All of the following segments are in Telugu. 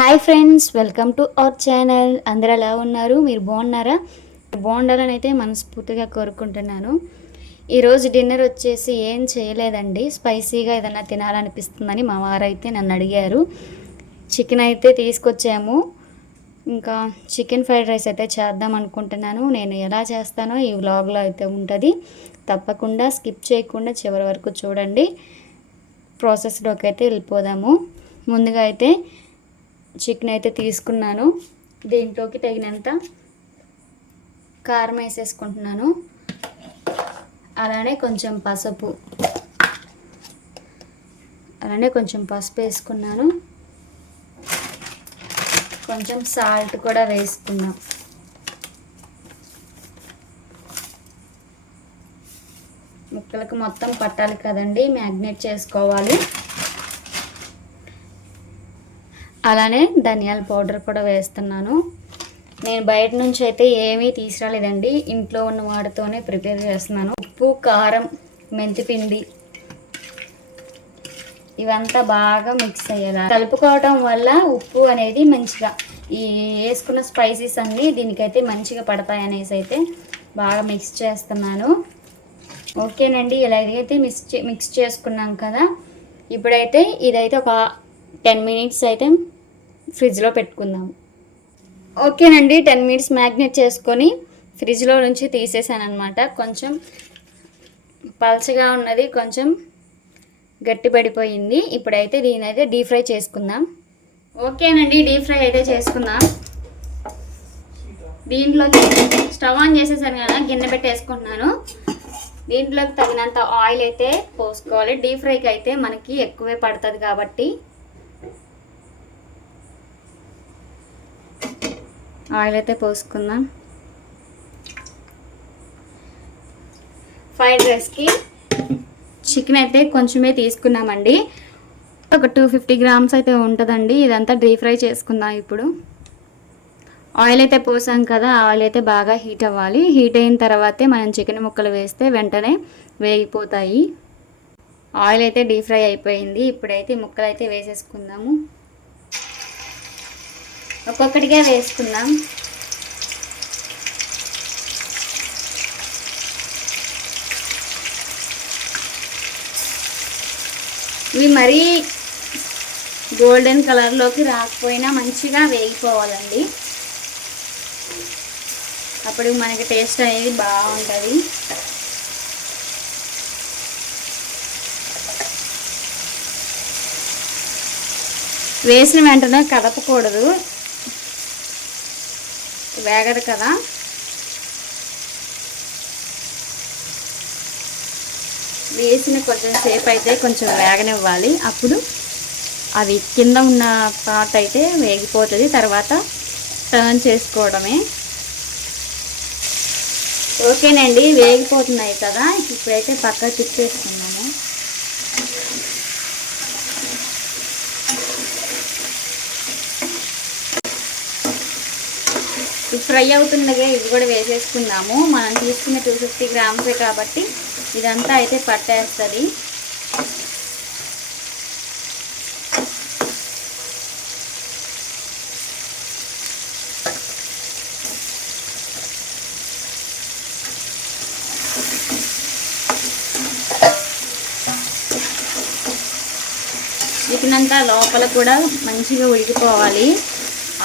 Hi friends, welcome to our channel. అందరూ ఎలా ఉన్నారు? మీరు బాగున్నారా? బాగుండాలని అయితే మనస్ఫూర్తిగా కోరుకుంటున్నాను. ఈరోజు డిన్నర్ వచ్చేసి ఏం చేయలేదండి. స్పైసీగా ఏదైనా తినాలనిపిస్తుందని మా వారైతే నన్ను అడిగారు. చికెన్ అయితే తీసుకొచ్చాము. ఇంకా చికెన్ ఫ్రైడ్ రైస్ అయితే చేద్దాం అనుకుంటున్నాను. నేను ఎలా చేస్తానో ఈ వ్లాగ్లో అయితే ఉంటుంది. తప్పకుండా స్కిప్ చేయకుండా చివరి వరకు చూడండి. ప్రాసెస్లోకి అయితే వెళ్ళిపోదాము. ముందుగా అయితే చికెన్ అయితే తీసుకున్నాను. దీంట్లోకి తగినంత కారం వేసేసుకుంటున్నాను. అలానే కొంచెం పసుపు వేసుకున్నాను. కొంచెం సాల్ట్ కూడా వేసుకున్నాం. ముక్కలకు మొత్తం పట్టాలి కదండి, మ్యాగ్నేట్ చేసుకోవాలి. అలానే ధనియాల పౌడర్ కూడా వేస్తున్నాను. నేను బయట నుంచి అయితే ఏమీ తీసుకురాలేదండి, ఇంట్లో ఉన్న వాటితోనే ప్రిపేర్ చేస్తున్నాను. ఉప్పు, కారం, మెంతిపిండి ఇవంతా బాగా మిక్స్ అయ్యేలా కలుపుకోవడం వల్ల ఉప్పు అనేది మంచిగా ఈ వేసుకున్న స్పైసెస్ అన్నీ దీనికైతే మంచిగా పడతాయి అనేసి అయితే బాగా మిక్స్ చేస్తున్నాను. ఓకేనండి, ఇలాగైతే మిక్స్ చేసుకున్నాం కదా. ఇప్పుడైతే ఇదైతే ఒక 10 మినిట్స్ అయితే ఫ్రిడ్జ్లో పెట్టుకుందాము. ఓకేనండి, 10 మినిట్స్ మ్యాగ్నేట్ చేసుకొని ఫ్రిడ్జ్లో నుంచి తీసేసాను అనమాట. కొంచెం పల్చగా ఉన్నది, కొంచెం గట్టిపడిపోయింది. ఇప్పుడైతే దీని అయితే డీప్ ఫ్రై చేసుకుందాం. ఓకేనండి, డీప్ ఫ్రై అయితే చేసుకుందాం. దీంట్లోకి స్టవ్ ఆన్ చేసేసాను కదా, గిన్నె పెట్టి వేసుకుంటున్నాను. దీంట్లోకి తగినంత ఆయిల్ అయితే పోసుకోవాలి. డీప్ ఫ్రైకి అయితే మనకి ఎక్కువే పడుతుంది కాబట్టి ఆయిల్ అయితే పోసుకుందాం. ఫ్రైడ్ రైస్కి చికెన్ అయితే కొంచెమే తీసుకున్నామండి. ఒక 250 గ్రామ్స్ అయితే ఉంటుందండి. ఇదంతా డీప్ ఫ్రై చేసుకుందాం. ఇప్పుడు ఆయిల్ అయితే పోసాం కదా, ఆయిల్ అయితే బాగా హీట్ అవ్వాలి. హీట్ అయిన తర్వాతే మనం చికెన్ ముక్కలు వేస్తే వెంటనే వేగిపోతాయి. ఆయిల్ అయితే డీప్ ఫ్రై అయిపోయింది. ఇప్పుడైతే ముక్కలు అయితే వేసేసుకుందాము. ఒక్కొక్కటిగా వేసుకుందాం. ఇవి మరీ గోల్డెన్ కలర్లోకి రాకపోయినా మంచిగా వేగిపోవాలండి. అప్పుడు మనకి టేస్ట్ అనేది బాగుంటుంది. వేసిన వెంటనే కదపకూడదు, వేగదు కదా. వేసిన కొంచెం సేపు అయితే కొంచెం వేగనివ్వాలి. అప్పుడు అది కింద ఉన్న పార్ట్ అయితే వేగిపోతుంది. తర్వాత టర్న్ చేసుకోవడమే. ఓకేనండి, వేగిపోతున్నాయి కదా. ఇప్పుడైతే పక్కకు తిప్పేసుకున్నాము. ఫ్రై అవుతుండగా ఇవి కూడా వేసేసుకుందాము. మనం తీసుకున్న 250 గ్రామ్సే కాబట్టి ఇదంతా అయితే పట్టేస్తుంది. చికెన్ అంతా లోపల కూడా మంచిగా ఉడికిపోవాలి.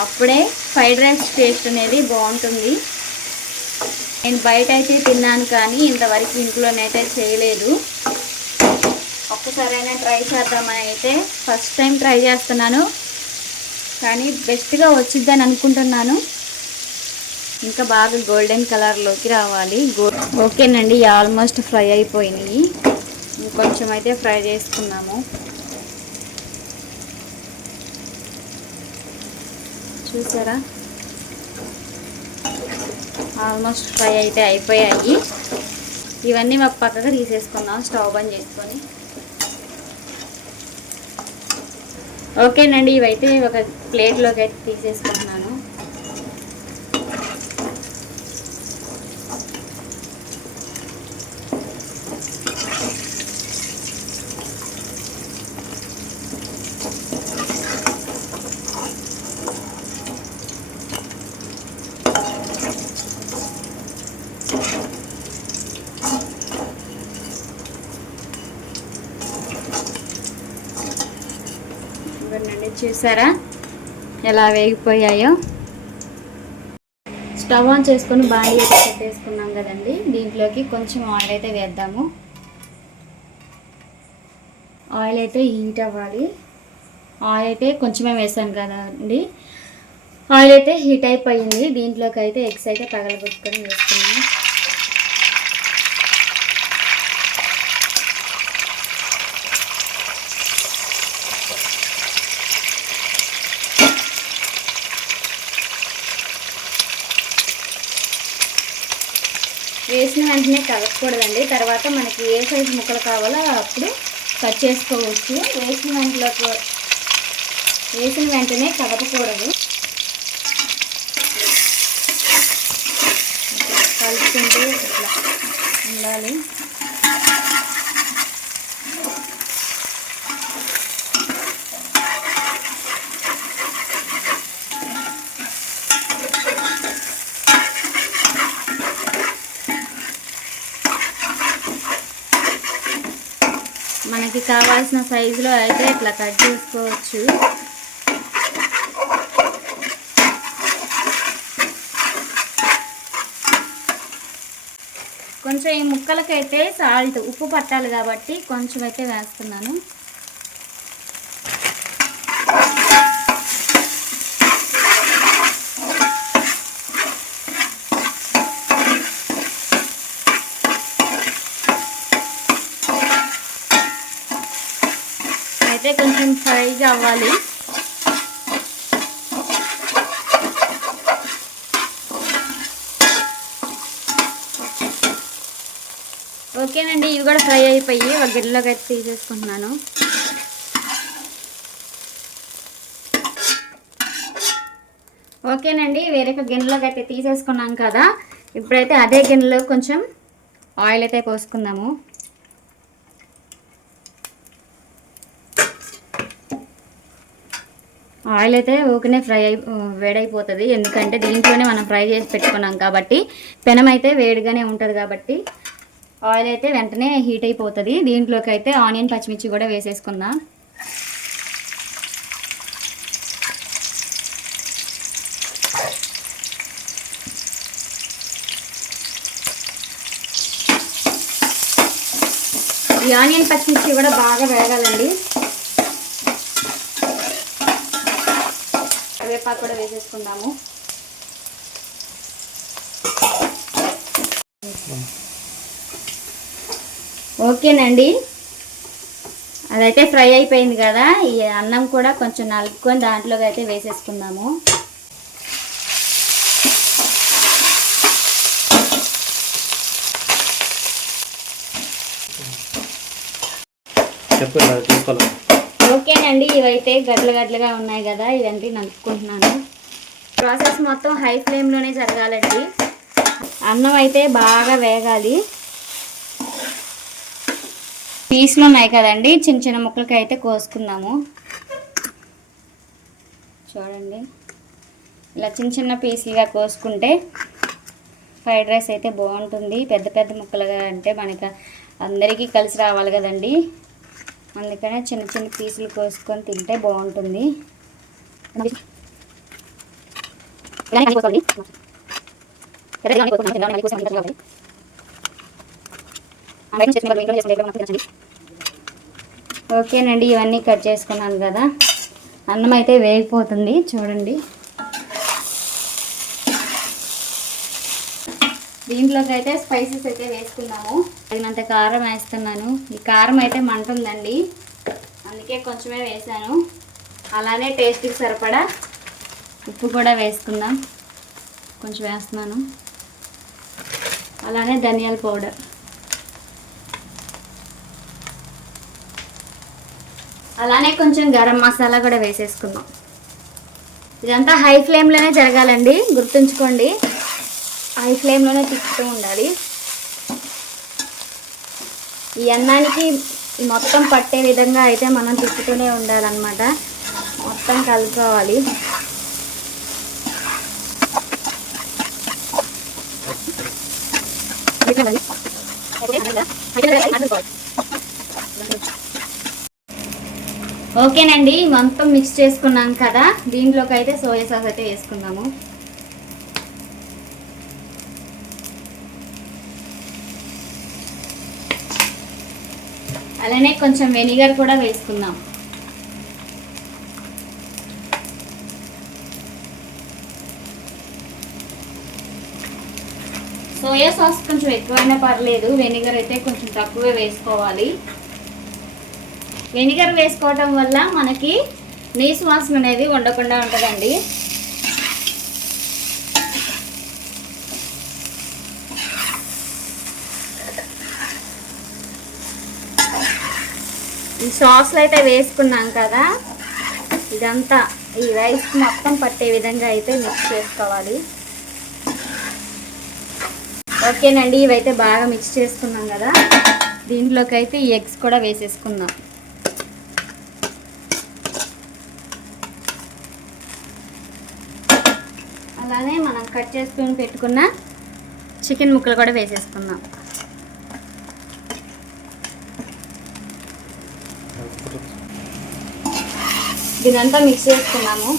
అప్పుడే ఫ్రైడ్ రైస్ టేస్ట్ అనేది బాగుంటుంది. నేను బయట అయితే తిన్నాను కానీ ఇంతవరకు ఇంట్లోనైతే చేయలేదు. ఒక్కసారైనా ట్రై చేద్దామని అయితే ఫస్ట్ టైం ట్రై చేస్తున్నాను. కానీ బెస్ట్గా వచ్చిద్దని అనుకుంటున్నాను. ఇంకా బాగా గోల్డెన్ కలర్లోకి రావాలి. ఓకేనండి, ఆల్మోస్ట్ ఫ్రై అయిపోయినాయి. ఇంకొంచెం అయితే ఫ్రై చేసుకున్నాము. చూసారా, ఆల్మోస్ట్ ఫ్రై అయితే అయిపోయాయి. ఇవన్నీ మాకు పక్కగా తీసేసుకుందాం స్టవ్ బంద్ చేసుకొని. ఓకేనండి, ఇవైతే ఒక ప్లేట్లోకి అయితే తీసేసుకుంటున్నాను. చూసారా ఎలా వేగిపోయాయో. స్టవ్ ఆన్ చేసుకొని బాండీ అయితే పెట్టేసుకున్నాం కదండి. దీంట్లోకి కొంచెం ఆయిల్ అయితే వేద్దాము. ఆయిల్ అయితే హీట్ అవ్వాలి. ఆయిల్ అయితే కొంచెమే వేసాను కదండి. ఆయిల్ అయితే హీట్ అయిపోయింది. దీంట్లోకి అయితే ఎగ్స్ అయితే పగలగొట్టుకొని వేసుకున్నాము. వేసిన వెంటనే కలపకూడదండి. తర్వాత మనకి ఏ సైజు ముక్కలు కావాలో అప్పుడు కట్ చేసుకోవచ్చు. వేసిన వెంటనే కలపకూడదు. కలుపుకుంటూ ఇట్లా ఉండాలి. మనకి కావాల్సిన సైజులో అయితే ఇట్లా కట్ చేసుకోవచ్చు. కొంచెం ఈ ముక్కలకైతే సాల్ట్ ఉప్పు పట్టాలి కాబట్టి కొంచెం అయితే వేస్తున్నాను. అయితే కొంచెం ఫ్రైగా అవ్వాలి. ఓకేనండి, ఇవి కూడా ఫ్రై అయిపోయి ఒక గిన్నెలోకి అయితే తీసేసుకుంటున్నాను. ఓకేనండి, వేరొక గిన్నెలోకి అయితే తీసేసుకున్నాం కదా. ఇప్పుడైతే అదే గిన్నెలో కొంచెం ఆయిల్ అయితే పోసుకుందాము. ఆయిల్ అయితే ఊకనే వేడైపోతుంది. ఎందుకంటే దీంట్లోనే మనం ఫ్రై చేసి పెట్టుకున్నాం కాబట్టి పెనం అయితే వేడిగానే ఉంటుంది కాబట్టి ఆయిల్ అయితే వెంటనే హీట్ అయిపోతుంది. దీంట్లోకి అయితే ఆనియన్ పచ్చిమిర్చి కూడా వేసేసుకుందాం. ఈ ఆనియన్ పచ్చిమిర్చి కూడా బాగా వేగాలండి. కరివేపాకు కూడా వేసేసుకుందాము. ఓకేనండి, అదైతే ఫ్రై అయిపోయింది కదా. ఈ అన్నం కూడా కొంచెం నలుపుకొని దాంట్లోకి అయితే వేసేసుకుందాము. ఓకేనండి, ఇవైతే గడ్డలుగా ఉన్నాయి కదా, ఇవన్నీ నలుపుకుంటున్నాను. ప్రాసెస్ మొత్తం హై ఫ్లేమ్లోనే జరగాలండి. అన్నం అయితే బాగా వేగాలి. పీసులు ఉన్నాయి కదండి, చిన్న చిన్న ముక్కలకి అయితే కోసుకుందాము. చూడండి, ఇలా చిన్న చిన్న పీసులుగా కోసుకుంటే ఫ్రైడ్ రైస్ అయితే బాగుంటుంది. పెద్ద పెద్ద ముక్కలుగా అంటే మనకి అందరికీ కలిసి రావాలి కదండి, అందుకనే చిన్న చిన్న పీసులు కోసుకొని తింటే బాగుంటుంది. ఓకేనండి, ఇవన్నీ కట్ చేసుకున్నాను కదా. అన్నం అయితే వేగిపోతుంది చూడండి. దీంట్లోకి అయితే స్పైసెస్ అయితే వేసుకున్నాము. తగినంత కారం వేస్తున్నాను. ఈ కారం అయితే మంట ఉందండి, అందుకే కొంచెమే వేసాను. అలానే టేస్ట్కి సరిపడా ఉప్పు కూడా వేసుకుందాం. కొంచెం వేస్తున్నాను. అలానే ధనియాల పౌడర్, అలానే కొంచెం గరం మసాలా కూడా వేసేసుకుందాం. ఇదంతా హై ఫ్లేమ్లోనే జరగాలండి, గుర్తుంచుకోండి. హై ఫ్లేమ్లోనే తిప్పుతూ ఉండాలి. ఈ అన్నానికి మొత్తం పట్టే విధంగా అయితే మనం తిప్పుతూనే ఉండాలన్నమాట. మొత్తం కలుపుకోవాలి. ఓకేనండి, మొత్తం మిక్స్ చేసుకున్నాం కదా, దీంట్లోకి అయితే సోయా సాస్ అయితే వేసుకుందాము. అలానే కొంచెం వెనిగర్ కూడా వేసుకుందాం. సోయా సాస్ కొంచెం ఎక్కువైనా పర్లేదు, వెనిగర్ అయితే కొంచెం తక్కువే వేసుకోవాలి. వెనిగర్ వేసుకోవటం వల్ల మనకి నీసు వాసన అనేది ఉండకుండా ఉంటుందండి. ఈ సాస్లు అయితే వేసుకున్నాం కదా, ఇదంతా ఈ రైస్ మొత్తం పట్టే విధంగా అయితే మిక్స్ చేసుకోవాలి. ఓకేనండి, ఇవైతే బాగా మిక్స్ చేసుకున్నాం కదా, దీంట్లోకి అయితే ఈ ఎగ్స్ కూడా వేసేసుకుందాం. అలానే మనం కట్ చేసుకుని పెట్టుకున్న చికెన్ ముక్కలు కూడా వేసేసుకుందాం. దీనంతా మిక్స్ చేసుకున్నాము.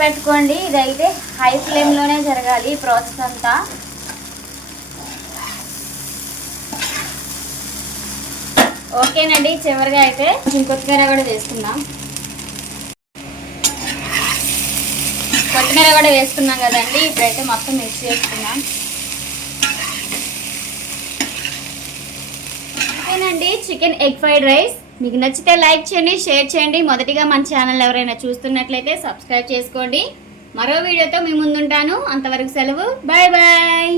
పెట్టుకోండి, ఇదైతే హై ఫ్లేమ్లోనే జరగాలి ఈ ప్రాసెస్ అంతా. ఓకేనండి, చివరిగా అయితే కొంచెం కొత్తిమీర కూడా వేసుకుందాం. కొత్తిమీర కూడా వేసుకున్నాం కదండి, ఇప్పుడైతే మొత్తం మిక్స్ చేసుకున్నాం. ఓకేనండి, చికెన్ ఎగ్ ఫ్రైడ్ రైస్ మీకు నచ్చితే లైక్ చేయండి, షేర్ చేయండి. మొదటిగా మన ఛానల్ ఎవరైనా చూస్తున్నట్లయితే సబ్స్క్రైబ్ చేసుకోండి. మరో వీడియోతో మీ ముందుంటాను. అంతవరకు సెలవు, బాయ్ బాయ్.